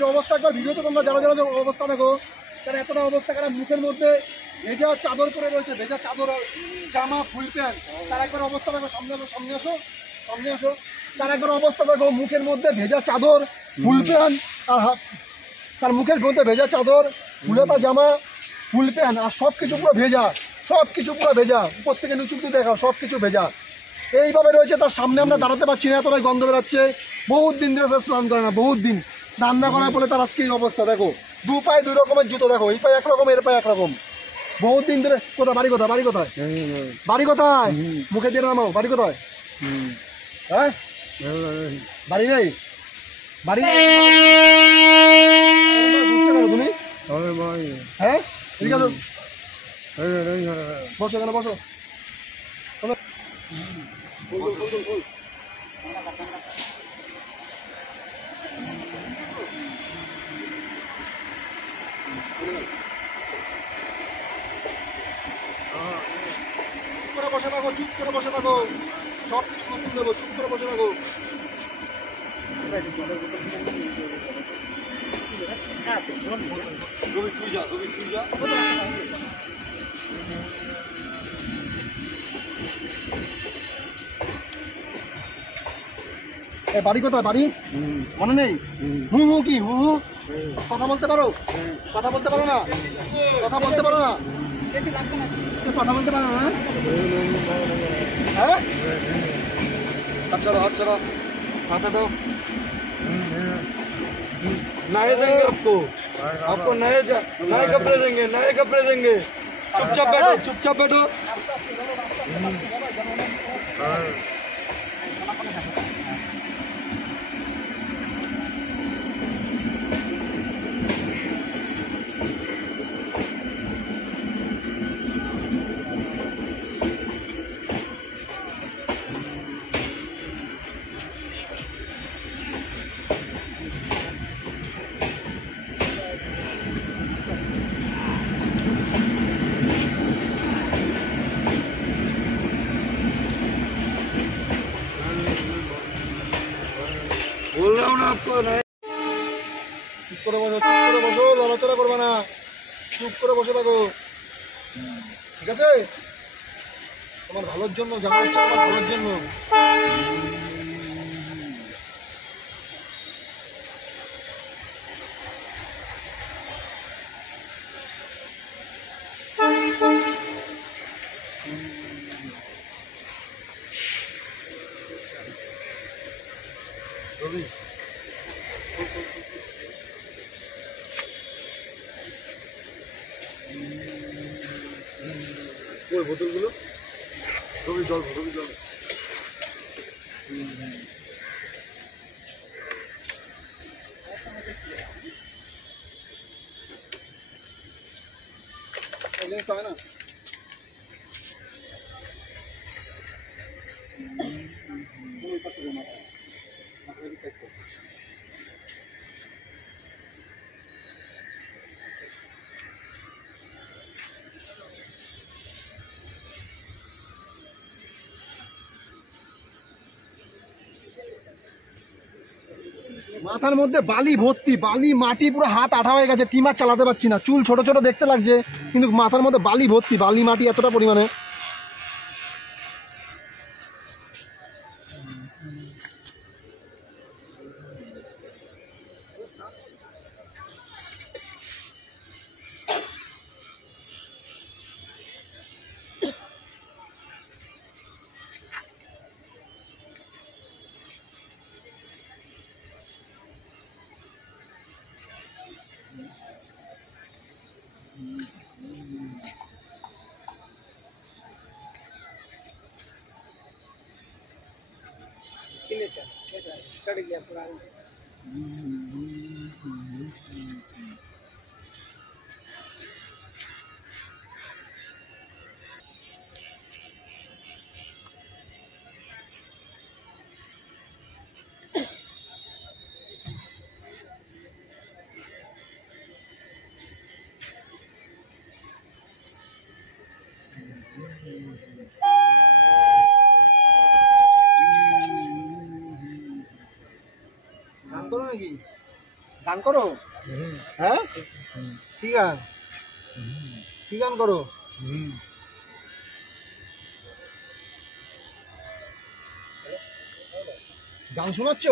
এর অবস্থা একবার ভিডিওতে তোমরা যারা যারা অবস্থা দেখো, তারা এতটা অবস্থা, কারা মুখের মধ্যে ভেজা চাদর পরে রয়েছে, ভেজা চাদর আর জামা ফুল প্যান্ট। তার একবার অবস্থা দেখো, সামনে আসো, সামনে আসো, সামনে আসো। তার একবার অবস্থা দেখো, মুখের মধ্যে ভেজা চাদর, ফুল প্যান্ট, আর তার মুখের মধ্যে ভেজা চাদর, ফুলেতা জামা, ফুল প্যান্ট, আর সব কিছু পুরো ভেজা, সব কিছু পুরো ভেজা, উপর থেকে নিচু দিয়ে দেখাও, সব কিছু ভেজা। এইভাবে রয়েছে, তার সামনে আমরা দাঁড়াতে পারছি না, এতটাই গন্ধ বেরাচ্ছে। বহুত দিন ধরে সে স্নান করে না, বহুত দিন স্নান না করার ফলে তার আজকে এই অবস্থা দেখো। দু পায়ে দুই রকমের জুতো দেখো, এই পায়ে একরকম, এর পায়ে একরকম। বহুত দিন ধরে। কোথায় বাড়ি, কোথায় বাড়ি, কোথায় বাড়ি, কোথায় মুখে দিয়ে নামাও, বাড়ি কোথায়? হ্যাঁ বাড়ি নেই, বাড়ি নেই। তুমি হ্যাঁ ঠিক আছে, বসো এখানে, বসো। চুপ করে বসে থাকো, চুপ করে বসে থাকো, সব কিছু নতুন দেবো, চুপ করে বসে থাকো। তুই যা, তুই যা। বাড়ি কোথায়, বাড়ি মনে নেই? হু হু কি হু হু? কথা বলতে পারো? কথা বলতে পারো না? কথা বলতে পারো না? কথা বলতে পারো না? হ্যাঁ আচ্ছা আচ্ছা, हाथ हटाओ। नए देंगे आपको, आपको नए कपड़े देंगे, नए कपड़े देंगे। चुपचाप बैठो, चुपचाप बैठो। बोल रहा हूँ ना आपको, चुप করে বসো, চুপ করে বসো, লড়াচড়া করবে না, চুপ করে বসে থাকো, ঠিক আছে? তোমার ভালোর জন্য, জানা হচ্ছে আমার ভালোর জন্য। রবি ওই বোতলগুলো, রবি জল, রবি জল। হয় না মাথার মধ্যে বালি ভর্তি, বালি মাটি পুরো হাত আঠা হয়ে গেছে, টিমার চালাতে পারছি না, চুল ছোট ছোট দেখতে লাগছে, কিন্তু মাথার মধ্যে বালি ভর্তি, বালি মাটি এতটা পরিমাণে। चढ़ गया पूरा। গান করো নাকি? গান করো? হ্যাঁ, কি গান? কি গান করো? গান শোনাচ্ছ?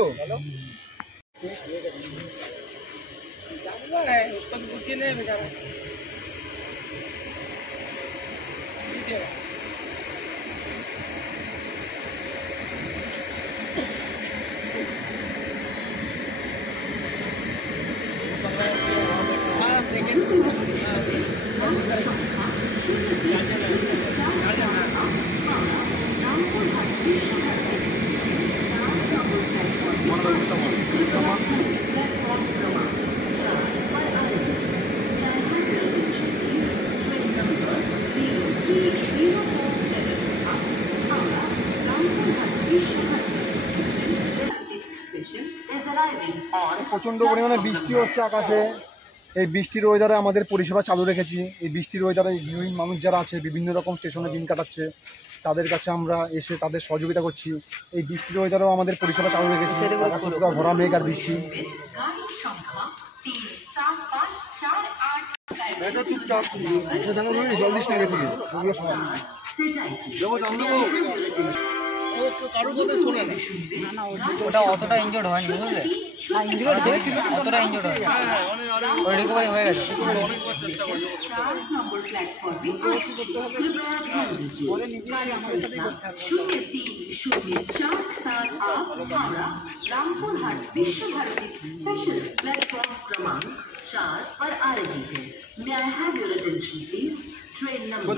প্রচন্ড পরিমাণে বৃষ্টি হচ্ছে আকাশে। এই বৃষ্টির ওয়েদারে আমাদের পরিষেবা চালু রেখেছি। এই বৃষ্টির ওয়েদারে গৃহহীন মানুষ যারা আছে, বিভিন্ন রকম স্টেশনে দিন কাটাচ্ছে, তাদের কাছে আমরা এসে তাদের সহযোগিতা করছি। এই বৃষ্টির ওয়েদারেও আমাদের পরিষেবা চালু রেখেছি। আকাশে পুরো ভরা মেঘ আর বৃষ্টি। জল দিস না আগে থেকে, কারোর কথা শোনে না। ওটা অতটা ইনজোর্ড হয়নি, বুঝলে? না, ইনজোর্ড হয়েছিল, অতটা ইনজোর্ড হয়নি, ওই রিকভারি হয়ে গেছে। रामपुरहाट विश्व भारती स्पेशल प्लेटफॉर्म क्रमांक 4 पर आ रही है। May I have your attention please? Train number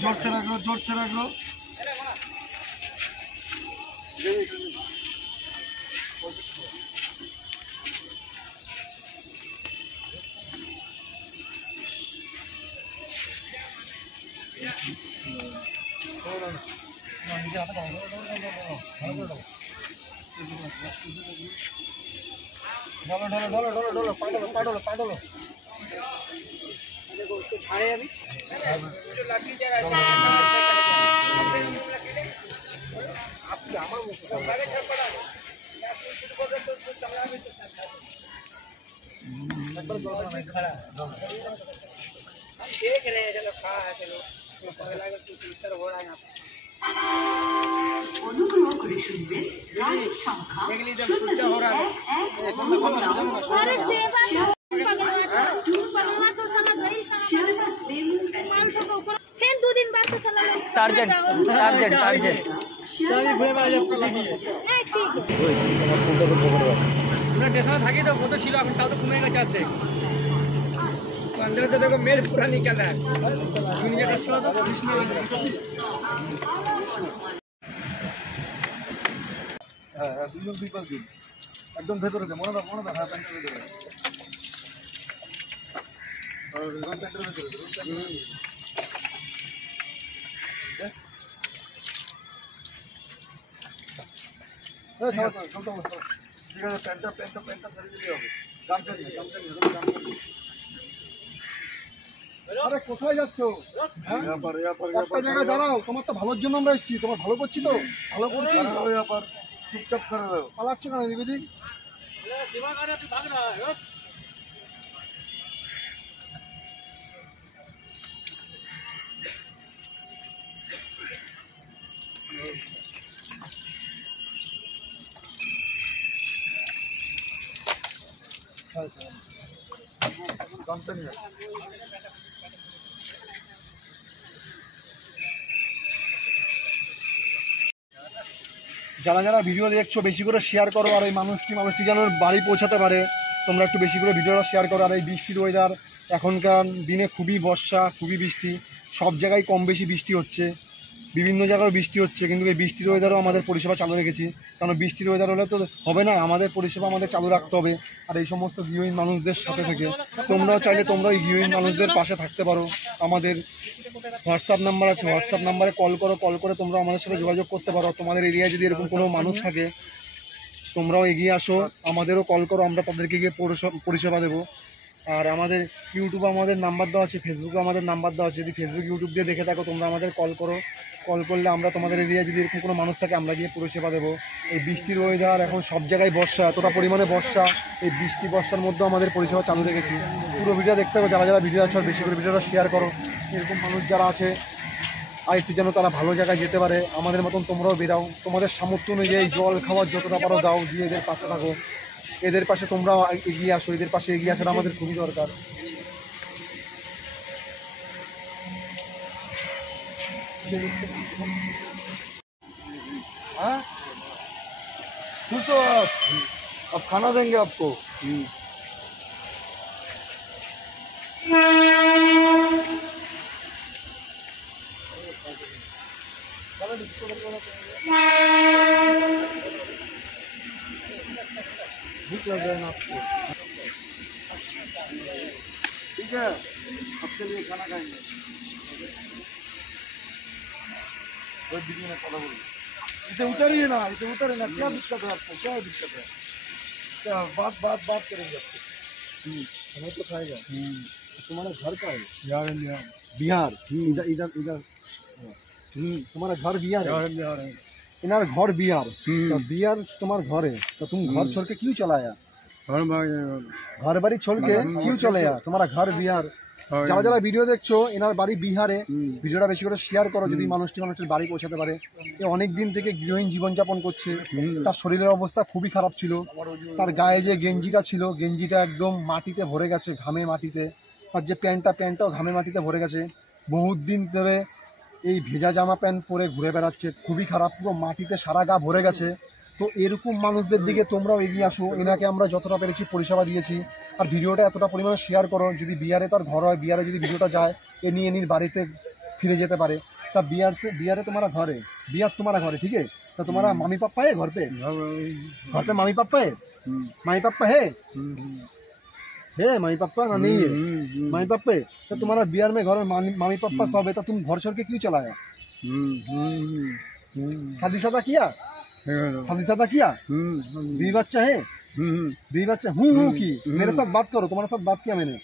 जोर से रख लो, जोर से रख लो। डालो ছাড়ে যাবি देख रहे हैं, चलो खा है, चलो पगला का फ्यूचर हो रहा है यहाँ पे। অনুগ্রহ করে শুনবেন রাত সংখ্যা देख लीजिए फ्यूचर हो रहा है। अरे सेवा पगलवा तो समझ गई मान सबको ऊपर फिर 2 दिन बाद तो साला टारगेट नहीं ठीक है पूरा स्टेशन থাকি তো কত ছিল, এখন তাও তো কমে গেছে অর্ধেক। 15 से देखो मेल पूरा निकल रहा है। दुनिया का ছিল তো 20 नहीं निकल। হ্যাঁ, দুজন দুই পাশ দিন একদম ভেতরে দে, মনে দাও হ্যাঁ, প্যান্টের ভেতরে ঠিক আছে। প্যান্টটা ছেড়ে দিলেই হবে। গামছা নিয়ে আরে কোথায় যাচ্ছ? একটা জায়গায় দাঁড়াও, তোমার তো ভালোর জন্য আমরা এসেছি। তোমার ভালো করছি তো, ভালো করছি। চুপচাপ করে দাও, পালাচ্ছ কেন এদিক ওদিক? যারা যারা ভিডিও দেখছো বেশি করে শেয়ার করো, আর এই মানুষটি যেন বাড়ি পৌঁছাতে পারে। তোমরা একটু বেশি করে ভিডিওটা শেয়ার করো। আর এই বৃষ্টির ওয়েদার, এখনকার দিনে খুবই বর্ষা, খুবই বৃষ্টি, সব জায়গায় কম বেশি বৃষ্টি হচ্ছে। বিভিন্ন জায়গায় বৃষ্টি হচ্ছে, কিন্তু এই বৃষ্টির ওয়েদারও আমাদের পরিষেবা চালু রেখেছি। কারণ বৃষ্টির ওয়েদার হলে তো হবে না, আমাদের পরিষেবা আমাদের চালু রাখতে হবে। আর এই সমস্ত গৃহহীন মানুষদের সাথে থেকে তোমরাও চাইলে তোমরা এই গৃহহীন মানুষদের পাশে থাকতে পারো। আমাদের হোয়াটসঅ্যাপ নাম্বার আছে, হোয়াটসঅ্যাপ নাম্বারে কল করো, কল করে তোমরা আমাদের সাথে যোগাযোগ করতে পারো। তোমাদের এরিয়ায় যদি এরকম কোনো মানুষ থাকে তোমরাও এগিয়ে আসো, আমাদেরও কল করো, আমরা তাদেরকে গিয়ে পরিষেবা দেবো। আর আমাদের ইউটিউবে আমাদের নাম্বার দেওয়া আছে, ফেসবুকে আমাদের নাম্বার দেওয়া আছে। যদি ফেসবুক ইউটিউব দিয়ে দেখে থাকো তোমরা আমাদের কল করো, কল করলে আমরা তোমাদের এরিয়ায় যদি এরকম কোনো মানুষ থাকে আমরা গিয়ে পরিষেবা দেবো। এই বৃষ্টির ওয়েদার, এখন সব জায়গায় বর্ষা, এতটা পরিমাণে বর্ষা, এই বৃষ্টি বর্ষার মধ্যেও আমাদের পরিষেবা চালু রেখেছি। পুরো ভিডিও দেখতে হবে, যারা যারা ভিডিও আছে বেশি করে ভিডিওটা শেয়ার করো। এরকম মানুষ যারা আছে আর একটু যেন তারা ভালো জায়গায় যেতে পারে, আমাদের মতন তোমরাও বেরাও, তোমাদের সামর্থ্য অনুযায়ী জল খাওয়ার যতটা পারো দাও, দিয়ে এদের পাশে থাকো। এদের পাশে তোমরাও এগিয়ে আসো, এদের পাশে এগিয়ে আসাটা আমাদের খুবই দরকার। हाँ खुश हो आप? अब खाना देंगे आपको। भूख लग रहा है ना आपको? ठीक है, आपके लिए खाना खाएंगे। इसे उतारिए ना, इसे उतारिए ना, क्या दिक्कत है आपको, क्या दिक्कत है? क्या बात करेंगे आपको? हमें तो खाएगा। तुम्हारा घर का है? बिहार। इधर इधर इधर तुम्हारा घर बिहार है? इनार घर बिहार। तो बिहार तुम्हारा घर है, तो तुम घर छोड़ के क्यों चला आया? घर बाड़ी छोड़ के क्यों चले आया? तुम्हारा घर बिहार। যারা যারা ভিডিও দেখছো এনার বাড়ি বিহারে, ভিডিওটা বেশি করে শেয়ার করো যদি মানুষের বাড়ি পৌঁছাতে পারে। এ অনেক দিন থেকে গৃহহীন জীবনযাপন করছে, তার শরীরের অবস্থা খুবই খারাপ ছিল, তার গায়ে যে গেঞ্জিটা ছিল গেঞ্জিটা একদম মাটিতে ভরে গেছে, ঘামে মাটিতে। আর যে প্যান্টটাও ঘামে মাটিতে ভরে গেছে। বহুত দিন ধরে এই ভেজা জামা প্যান্ট পরে ঘুরে বেড়াচ্ছে, খুবই খারাপ, পুরো মাটিতে সারা গা ভরে গেছে। তো এরকম মানুষদের দিকে তোমরাও এগিয়ে আসো। এনাকে আমরা যতটা পেরেছি পরিষেবা দিয়েছি। আর ভিডিওটা এতটা পরিমাণে শেয়ার করো, যদি বিহারে তার ঘর হয়, বিহারে যদি ভিডিওটা যায় এ নিয়ে এনির বাড়িতে ফিরে যেতে পারে। তা बिहार तुम्हारा घर है, बिहार तुम्हारा घर है, ठीक है? तो तुम्हारा मम्मी पापा है घर पे? घर पे मम्मी पापा है? मम्मी पापा है मम्मी पापा ना नहीं है? मम्मी पापा है। तो तुम्हारा बिहार में घर में मम्मी पापा सब है, तो तुम घर छोड़ के क्यों चला आया? शादी शादा किया? शादी शादा किया? बीवी बच्चा है? बीवी बच्चा हूँ की? मेरे साथ बात करो, तुम्हारे साथ बात किया मैंने।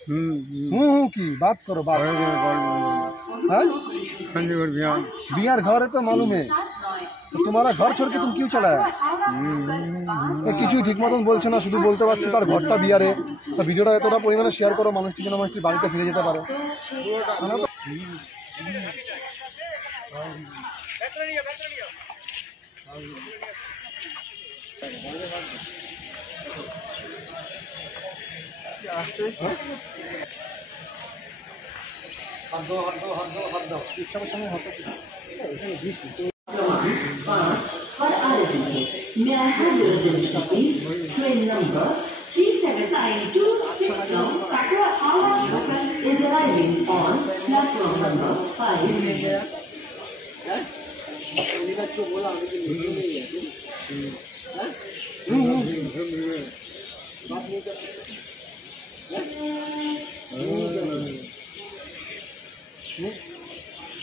हूँ की बात करो, बात। बिहार घर है तो मालूम है, तो तुम्हारा घर छोड़ के तुम क्यों चला है? কিছুই ঠিক মতন বলছে না, শুধু বলতে পারছে তার ঘরটা বিহারে। তো ভিডিওটা এতটা পরিমাণে শেয়ার করো, মানুষটি যেন মানুষটি বাড়িতে ফিরে যেতে পারে। ইচ্ছা করছে আমি হতো May I have your attention, please? Train number 379267 Patna Howrah Express is arriving on platform number 5.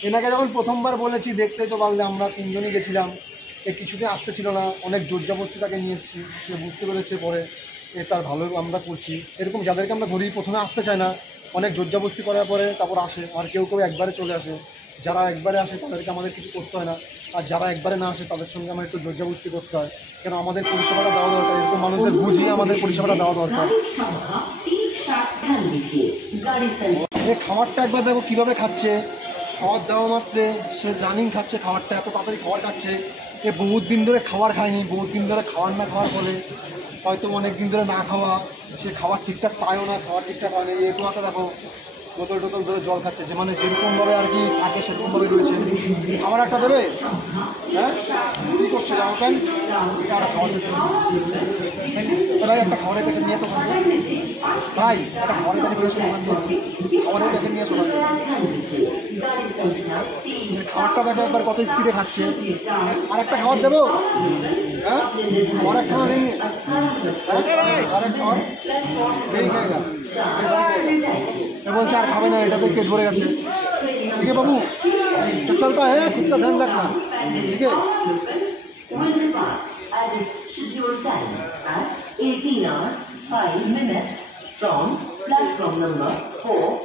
এনাকে যখন প্রথমবার বলেছি দেখতে তো পারলে, আমরা তিনজনই গেছিলাম, এ কিছুদিন আসতে ছিল না, অনেক জোরজবস্তি তাকে নিয়ে এসেছি, সে বুঝতে পেরেছে পরে তার ভালো আমরা করছি। এরকম যাদেরকে আমরা ধরি প্রথমে আসতে চায় না, অনেক জোরজবস্তি করার পরে তারপর আসে। আর কেউ কেউ একবারে চলে আসে, যারা একবারে আসে তাদেরকে আমাদের কিছু করতে হয় না, আর যারা একবারে না আসে তাদের সঙ্গে আমার একটু জোরজবস্তি করতে হয়, কেন আমাদের পরিষেবাটা দেওয়া দরকার। এরকম মানুষদের বুঝিয়ে আমাদের পরিষেবাটা দেওয়া দরকার। এই খাবারটা একবার দেখো কীভাবে খাচ্ছে, খাবার দেওয়া মাত্রে সে রানিং খাচ্ছে খাবারটা, এত তাড়াতাড়ি খাবার খাচ্ছে। এ বহুত দিন ধরে খাবার খায়নি, বহুত দিন ধরে খাবার না খাওয়ার ফলে হয়তো অনেক দিন ধরে না খাওয়া, সে খাবার ঠিকঠাক পায়ও না, খাবার ঠিকঠাক পায় না। এই পোয়াতে দেখো বোতল টোতল ধরে জল খাচ্ছে, যে মানে যেরকমভাবে আর কি থাকে সেরকমভাবে রয়েছে। আমার একটা দেবে? হ্যাঁ, কী করছে জামা প্যান্ট? এটা একটা খাওয়ার ভাই, একটা খাবারের প্যাকেট নিয়ে তো ওখান থেকে ভাই, একটা খাবারের প্যাকেট নিয়ে এসো ওখান থেকে, খাবারের প্যাকেট নিয়ে এসো ওখান থেকে। খাবারটা দেখো একবার কত স্পিডে খাচ্ছে। আর একটা খাবার দেবো? হ্যাঁ, আর এক খাবার নেই, আর এক খাবার নেই খাইগা। বলছে আর খাবে না, এটাতে পেট ভরে গেছে। ঠিক আছে বাবু, তো চলতা হ্যাঁ, খুদ का ध्यान रखना, ठीक है? will depart at its scheduled time at 18 hours 5 minutes from platform number 4.